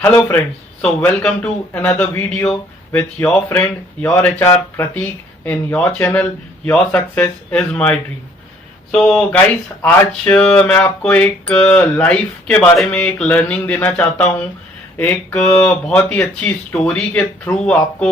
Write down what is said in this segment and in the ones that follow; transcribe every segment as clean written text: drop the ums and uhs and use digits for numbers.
Hello friends, so welcome to another video with your friend, your HR Prateek in your channel Your Success is My Dream. So guys आज मैं आपको एक life के बारे में एक लर्निंग देना चाहता हूँ। एक बहुत ही अच्छी स्टोरी के थ्रू आपको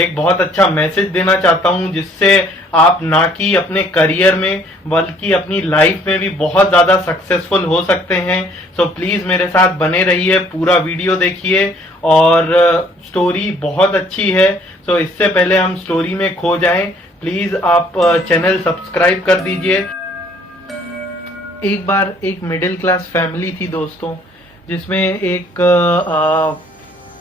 एक बहुत अच्छा मैसेज देना चाहता हूँ, जिससे आप ना कि अपने करियर में बल्कि अपनी लाइफ में भी बहुत ज़्यादा सक्सेसफुल हो सकते हैं। सो प्लीज़ मेरे साथ बने रहिए, पूरा वीडियो देखिए और स्टोरी बहुत अच्छी है। सो इससे पहले हम स्टोरी में खो जाएं, प्लीज आप चैनल सब्सक्राइब कर दीजिए। एक बार एक मिडिल क्लास फैमिली थी दोस्तों, जिसमें एक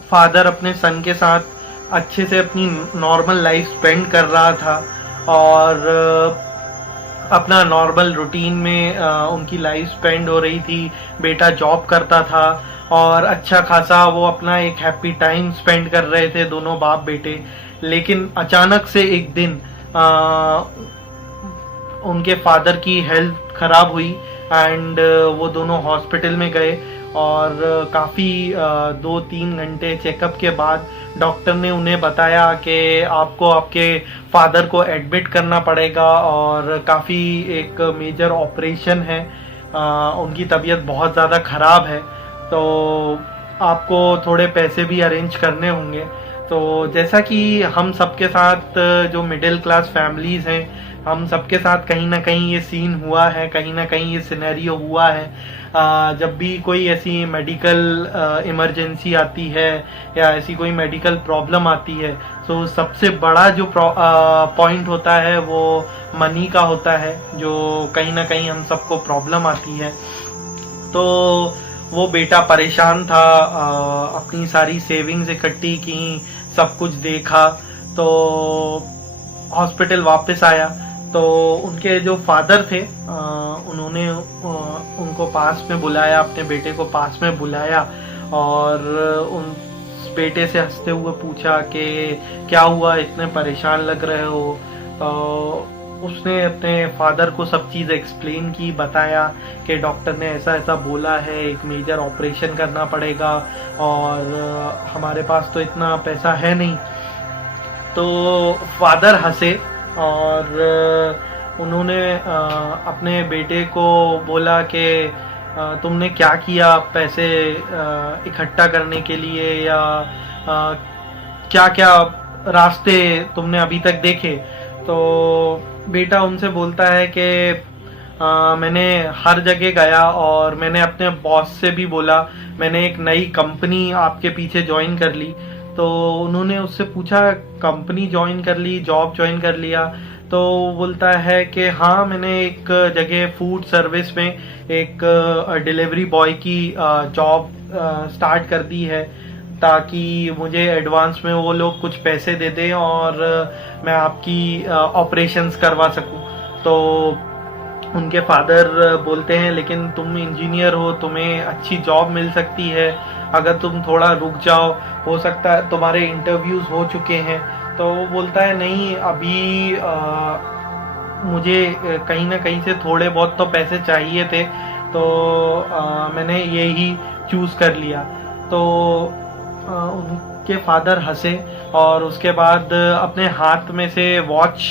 फादर अपने सन के साथ अच्छे से अपनी नॉर्मल लाइफ स्पेंड कर रहा था और अपना नॉर्मल रूटीन में उनकी लाइफ स्पेंड हो रही थी। बेटा जॉब करता था और अच्छा खासा वो अपना एक हैप्पी टाइम स्पेंड कर रहे थे दोनों बाप बेटे। लेकिन अचानक से एक दिन उनके फादर की हेल्थ खराब हुई एंड वो दोनों हॉस्पिटल में गए और काफ़ी 2-3 घंटे चेकअप के बाद डॉक्टर ने उन्हें बताया कि आपको आपके फादर को एडमिट करना पड़ेगा और काफ़ी एक मेजर ऑपरेशन है। उनकी तबीयत बहुत ज़्यादा ख़राब है, तो आपको थोड़े पैसे भी अरेंज करने होंगे। तो जैसा कि हम सबके साथ जो मिडिल क्लास फैमिलीज हैं, हम सबके साथ कहीं ना कहीं ये सीन हुआ है, कहीं ना कहीं ये सिनेरियो हुआ है। जब भी कोई ऐसी मेडिकल इमरजेंसी आती है या ऐसी कोई मेडिकल प्रॉब्लम आती है, तो सबसे बड़ा जो पॉइंट होता है वो मनी का होता है, जो कहीं ना कहीं हम सबको प्रॉब्लम आती है। तो वो बेटा परेशान था, अपनी सारी सेविंग्स इकट्ठी की, सब कुछ देखा, तो हॉस्पिटल वापस आया। तो उनके जो फादर थे उन्होंने उनको पास में बुलाया, अपने बेटे को पास में बुलाया और उन बेटे से हंसते हुए पूछा कि क्या हुआ, इतने परेशान लग रहे हो। उसने अपने फादर को सब चीज़ एक्सप्लेन की, बताया कि डॉक्टर ने ऐसा ऐसा बोला है, एक मेजर ऑपरेशन करना पड़ेगा और हमारे पास तो इतना पैसा है नहीं। तो फादर हंसे और उन्होंने अपने बेटे को बोला कि तुमने क्या किया पैसे इकट्ठा करने के लिए, या क्या क्या रास्ते तुमने अभी तक देखे। तो बेटा उनसे बोलता है कि मैंने हर जगह गया और मैंने अपने बॉस से भी बोला, मैंने एक नई कंपनी आपके पीछे ज्वाइन कर ली। तो उन्होंने उससे पूछा कंपनी ज्वाइन कर ली, जॉब ज्वाइन कर लिया। तो बोलता है कि हाँ, मैंने एक जगह फूड सर्विस में एक डिलीवरी बॉय की जॉब स्टार्ट कर दी है, ताकि मुझे एडवांस में वो लोग कुछ पैसे दे दें और मैं आपकी ऑपरेशंस करवा सकूं। तो उनके फादर बोलते हैं लेकिन तुम इंजीनियर हो, तुम्हें अच्छी जॉब मिल सकती है, अगर तुम थोड़ा रुक जाओ, हो सकता है तुम्हारे इंटरव्यूज हो चुके हैं। तो वो बोलता है नहीं, अभी मुझे कहीं ना कहीं से थोड़े बहुत तो पैसे चाहिए थे, तो मैंने यही चूज कर लिया। तो उनके फादर हंसे और उसके बाद अपने हाथ में से वॉच,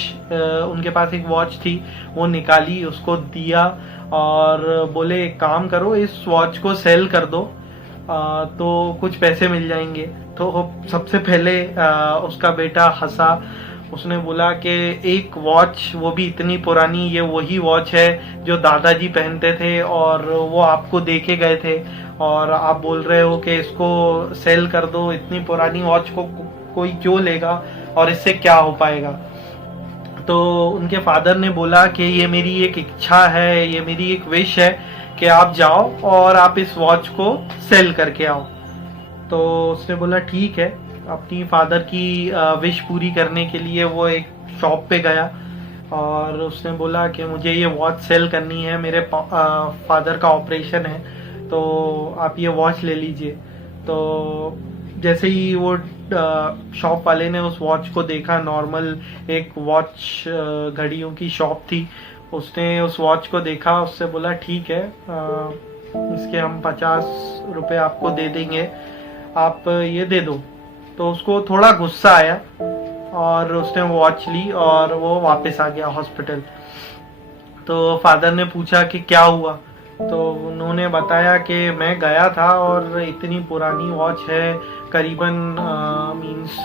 उनके पास एक वॉच थी, वो निकाली, उसको दिया और बोले एक काम करो, इस वॉच को सेल कर दो तो कुछ पैसे मिल जाएंगे। तो सबसे पहले उसका बेटा हंसा, उसने बोला कि एक वॉच, वो भी इतनी पुरानी, ये वही वॉच है जो दादाजी पहनते थे और वो आपको देके गए थे, और आप बोल रहे हो कि इसको सेल कर दो, इतनी पुरानी वॉच को कोई क्यों लेगा और इससे क्या हो पाएगा। तो उनके फादर ने बोला कि ये मेरी एक इच्छा है, ये मेरी एक विश है कि आप जाओ और आप इस वॉच को सेल करके आओ। तो उसने बोला ठीक है। अपनी फादर की विश पूरी करने के लिए वो एक शॉप पे गया और उसने बोला कि मुझे ये वॉच सेल करनी है, मेरे फादर का ऑपरेशन है, तो आप ये वॉच ले लीजिए। तो जैसे ही वो शॉप वाले ने उस वॉच को देखा, नॉर्मल एक वॉच घड़ियों की शॉप थी, उसने उस वॉच को देखा, उससे बोला ठीक है इसके हम 50 रुपये आपको दे देंगे, आप ये दे दो। तो उसको थोड़ा गुस्सा आया और उसने वॉच ली और वो वापस आ गया हॉस्पिटल। तो फादर ने पूछा कि क्या हुआ, तो उन्होंने बताया कि मैं गया था और इतनी पुरानी वॉच है, करीबन मीन्स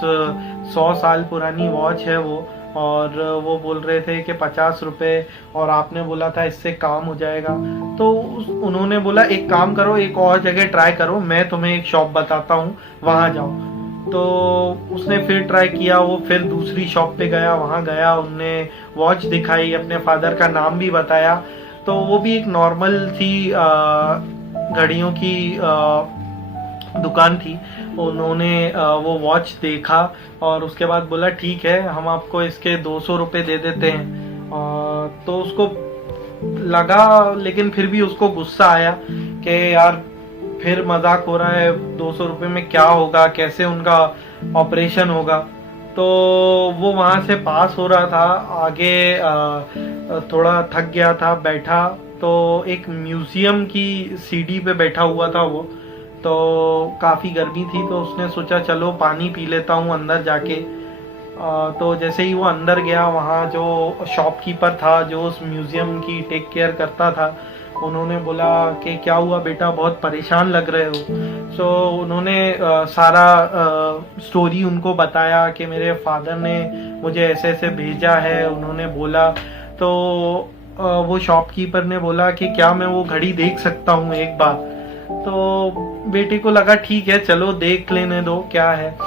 100 साल पुरानी वॉच है वो, और वो बोल रहे थे कि 50 रुपये और आपने बोला था इससे काम हो जाएगा। तो उन्होंने बोला एक काम करो, एक और जगह ट्राई करो, मैं तुम्हें एक शॉप बताता हूँ, वहाँ जाओ। तो उसने फिर ट्राई किया, वो फिर दूसरी शॉप पे गया, वहाँ गया, उनने वॉच दिखाई, अपने फादर का नाम भी बताया। तो वो भी एक नॉर्मल सी घड़ियों की दुकान थी। उन्होंने वो वॉच देखा और उसके बाद बोला ठीक है, हम आपको इसके 200 रुपये दे देते हैं। तो उसको लगा, लेकिन फिर भी उसको गुस्सा आया कि यार फिर मजाक हो रहा है, 200 रुपये में क्या होगा, कैसे उनका ऑपरेशन होगा। तो वो वहाँ से पास हो रहा था आगे, थोड़ा थक गया था, बैठा तो एक म्यूजियम की सीढ़ी पे बैठा हुआ था वो। तो काफ़ी गर्मी थी, तो उसने सोचा चलो पानी पी लेता हूँ अंदर जाके। तो जैसे ही वो अंदर गया, वहाँ जो शॉपकीपर था जो उस म्यूजियम की टेक केयर करता था, उन्होंने बोला कि क्या हुआ बेटा, बहुत परेशान लग रहे हो। सो उन्होंने सारा स्टोरी उनको बताया कि मेरे फादर ने मुझे ऐसे ऐसे भेजा है, उन्होंने बोला। तो वो शॉपकीपर ने बोला कि क्या मैं वो घड़ी देख सकता हूँ एक बार। तो बेटे को लगा ठीक है चलो देख लेने दो क्या है।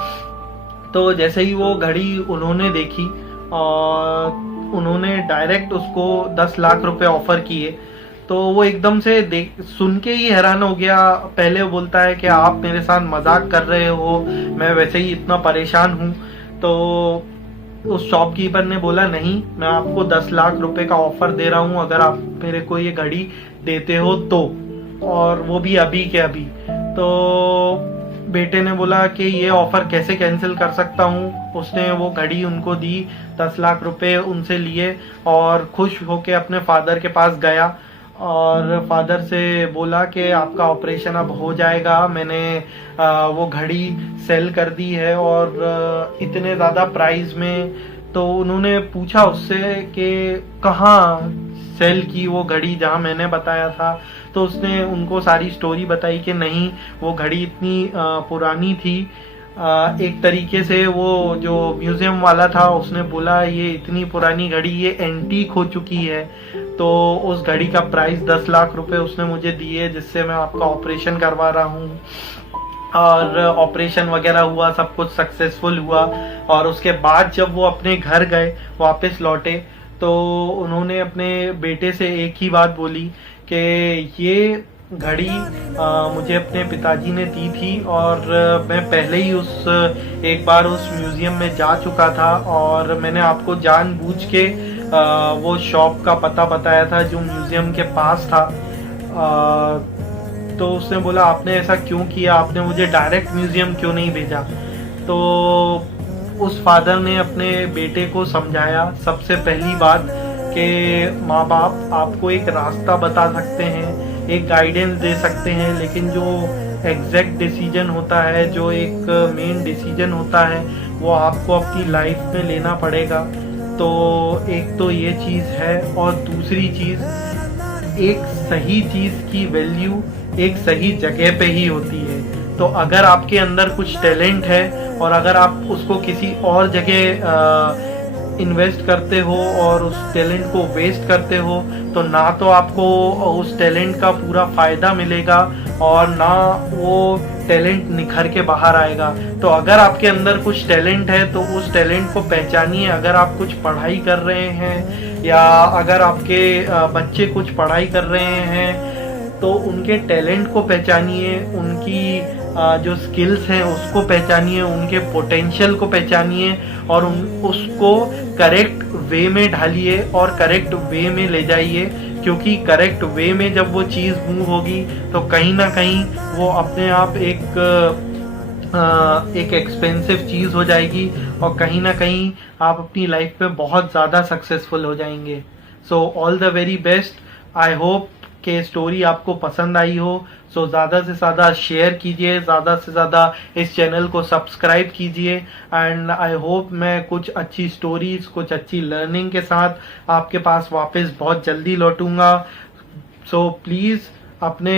तो जैसे ही वो घड़ी उन्होंने देखी और उन्होंने डायरेक्ट उसको 10 लाख रुपए ऑफर किए। तो वो एकदम से सुन के ही हैरान हो गया। पहले वो बोलता है कि आप मेरे साथ मजाक कर रहे हो, मैं वैसे ही इतना परेशान हूँ। तो उस शॉपकीपर ने बोला नहीं, मैं आपको 10 लाख रुपए का ऑफर दे रहा हूँ अगर आप मेरे को ये घड़ी देते हो तो, और वो भी अभी के अभी। तो बेटे ने बोला कि ये ऑफर कैसे कैंसिल कर सकता हूँ। उसने वो घड़ी उनको दी, 10 लाख रुपए उनसे लिए और खुश होके अपने फादर के पास गया और फादर से बोला कि आपका ऑपरेशन अब हो जाएगा, मैंने वो घड़ी सेल कर दी है और इतने ज़्यादा प्राइस में। तो उन्होंने पूछा उससे कि कहाँ सेल की वो घड़ी जहाँ मैंने बताया था। तो उसने उनको सारी स्टोरी बताई कि नहीं, वो घड़ी इतनी पुरानी थी। एक तरीके से वो जो म्यूजियम वाला था उसने बोला ये इतनी पुरानी घड़ी ये एंटीक हो चुकी है। तो उस घड़ी का प्राइस 10 लाख रुपए उसने मुझे दिए, जिससे मैं आपका ऑपरेशन करवा रहा हूँ। और ऑपरेशन वगैरह हुआ, सब कुछ सक्सेसफुल हुआ। और उसके बाद जब वो अपने घर गए, वापस लौटे, तो उन्होंने अपने बेटे से एक ही बात बोली कि ये घड़ी मुझे अपने पिताजी ने दी थी और मैं पहले ही एक बार उस म्यूजियम में जा चुका था और मैंने आपको जानबूझ के वो शॉप का पता बताया था जो म्यूजियम के पास था। तो उसने बोला आपने ऐसा क्यों किया, आपने मुझे डायरेक्ट म्यूजियम क्यों नहीं भेजा। तो उस फादर ने अपने बेटे को समझाया सबसे पहली बात कि माँ बाप आपको एक रास्ता बता सकते हैं, एक गाइडेंस दे सकते हैं, लेकिन जो एग्जैक्ट डिसीजन होता है, जो एक मेन डिसीजन होता है, वो आपको अपनी लाइफ में लेना पड़ेगा। तो एक तो ये चीज़ है, और दूसरी चीज़, एक सही चीज़ की वैल्यू एक सही जगह पे ही होती है। तो अगर आपके अंदर कुछ टैलेंट है और अगर आप उसको किसी और जगह इन्वेस्ट करते हो और उस टैलेंट को वेस्ट करते हो, तो ना तो आपको उस टैलेंट का पूरा फ़ायदा मिलेगा और ना वो टैलेंट निखर के बाहर आएगा। तो अगर आपके अंदर कुछ टैलेंट है तो उस टैलेंट को पहचानिए। अगर आप कुछ पढ़ाई कर रहे हैं या अगर आपके बच्चे कुछ पढ़ाई कर रहे हैं तो उनके टैलेंट को पहचानिए, उनकी जो स्किल्स हैं उसको पहचानिए, उनके पोटेंशियल को पहचानिए और उसको करेक्ट वे में ढालिए और करेक्ट वे में ले जाइए। क्योंकि करेक्ट वे में जब वो चीज़ मूव होगी तो कहीं ना कहीं वो अपने आप एक एक्सपेंसिव चीज़ हो जाएगी और कहीं ना कहीं आप अपनी लाइफ में बहुत ज़्यादा सक्सेसफुल हो जाएंगे। So all the very best. I hope कि स्टोरी आपको पसंद आई हो। सो ज़्यादा से ज़्यादा शेयर कीजिए, ज़्यादा से ज़्यादा इस चैनल को सब्सक्राइब कीजिए। एंड आई होप मैं कुछ अच्छी स्टोरीज, कुछ अच्छी लर्निंग के साथ आपके पास वापस बहुत जल्दी लौटूंगा। सो प्लीज़ अपने